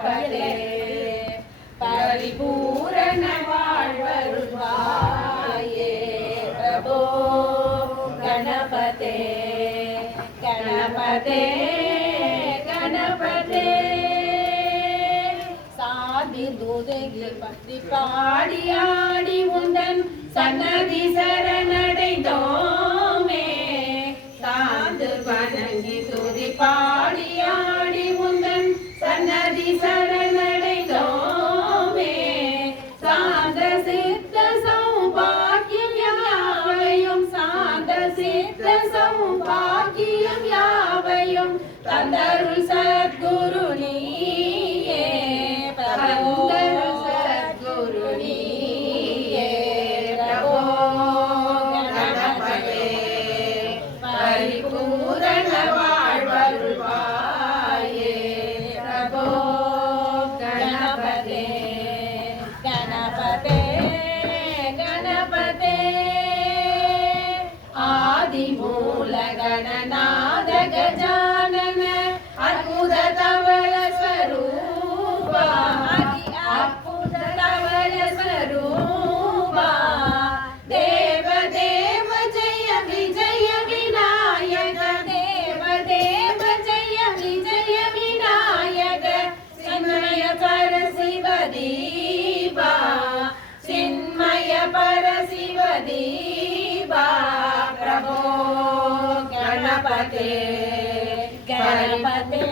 கணபதே பரிபூரண வாழ்வருள்வாயே பிரபோ கணபதே கணபதே கணபதே சாதி தூதகி பக்தி பாடி ஆடி உந்தன் சன்னதி சரணடைந்தோமே சாந்து வணங்கி துதி பாடி ஆடி உந்தன் சன்னதி சரணடைந்தோமே சாந்த சித்த சௌபாக்கியம் யாவையும் சாந்த சித்த சௌபாக்கியம் யாவையும் தந்தருள் சத்குரு நீயே பிரபோ சத்குரு நீயே பிரபோ கணபதே பரிபூரண வாழ்வருள்வாயே பிரபோ கணபதே கணபதே கணபதே ஆதிமூல கணநாத கஜானன அற்புத தவள ஸ்வரூபா அற்புத தவள ஸ்வரூபா தேவ தேவ ஜெய விஜய விநாயக தேவ தேவ ஜெய விஜய விநாயக சின்மய பர சிவ தீபா சின்மய பர சிவ தீபா பிரபோ கணபதே கணபதே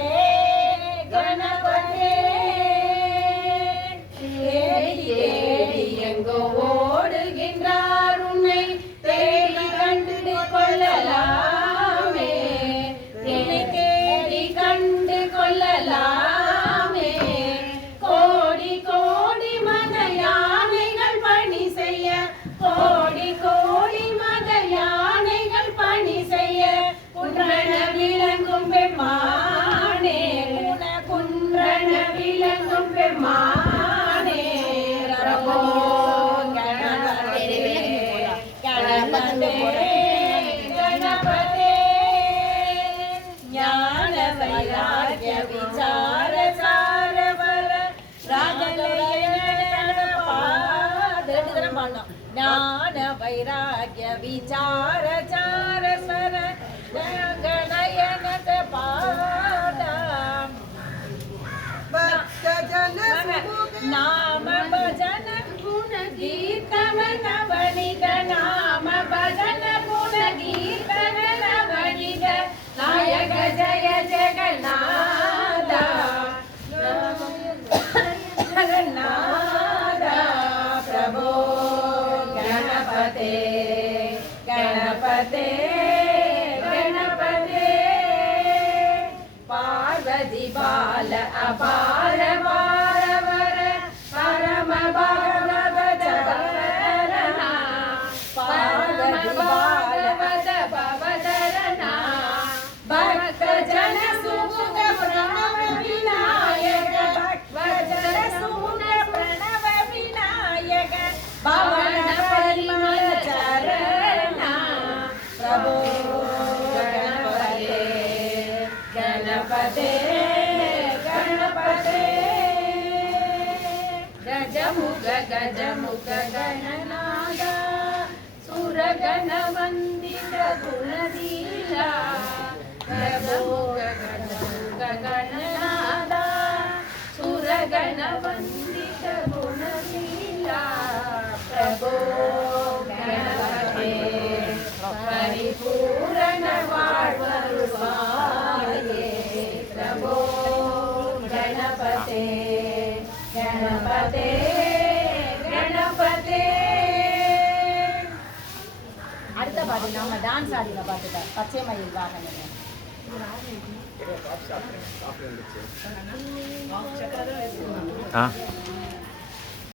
கணபதே தேடி தேடி எங்கோ ஓடுகின்றார் உன்னை தேடி கண்டு கொள்ளலாமே தேடி தேடி கண்டு கொள்ளலாமே கோடி கோடி மத யானைகள் பணி செய்ய கோடி கோடி மத யானைகள் பணி செய்ய குன்றன விளங்கும் பெம்மானே குன்றன விளங்கும் பெம்மானே பிரபோ கணபதே கணபதே கணபதே ஞான வைராக்ய விசார சாரவர ராஜலயன ஞான வைராக்ய விசார சார சர ஜனகணயனத பாத பக்த ஜன நாம பஜன குண கீர்த்தன நவனித நாம பஜன குண கீர்த்தன நவனித நாயக ஜய ஜெகநாத ஜெகநாத பிரபோ கணபதே கணபதே கணபதே பார்வதி பால அபார பாரவர பரம பாகவத பவதரனா பார்வதி பாகவத பவதரனா பக்த ஜன சுமுக பிரணவ விநாயக பக்த ஜன சுமுக பிரணவ விநாயக பவன பரிமள சரணா பிரபோ கணபதே கணபதே கணபதே கஜமுக கஜமுக கணநாத சுரகண வந்தித குணதீலா பிரபோ கஜமுக கணநாத சுரகண வந்தித குணதீலா பிரபோ கணபதே பரிபூரண வாழ்வருள்வாயே பிரபோ கணபதே கணபதே கணபதே அடுத்த பாட்டு நாம டான்ஸ் ஆடின பாட்டுக்க பச்சை மயில் வாகனம் ஆ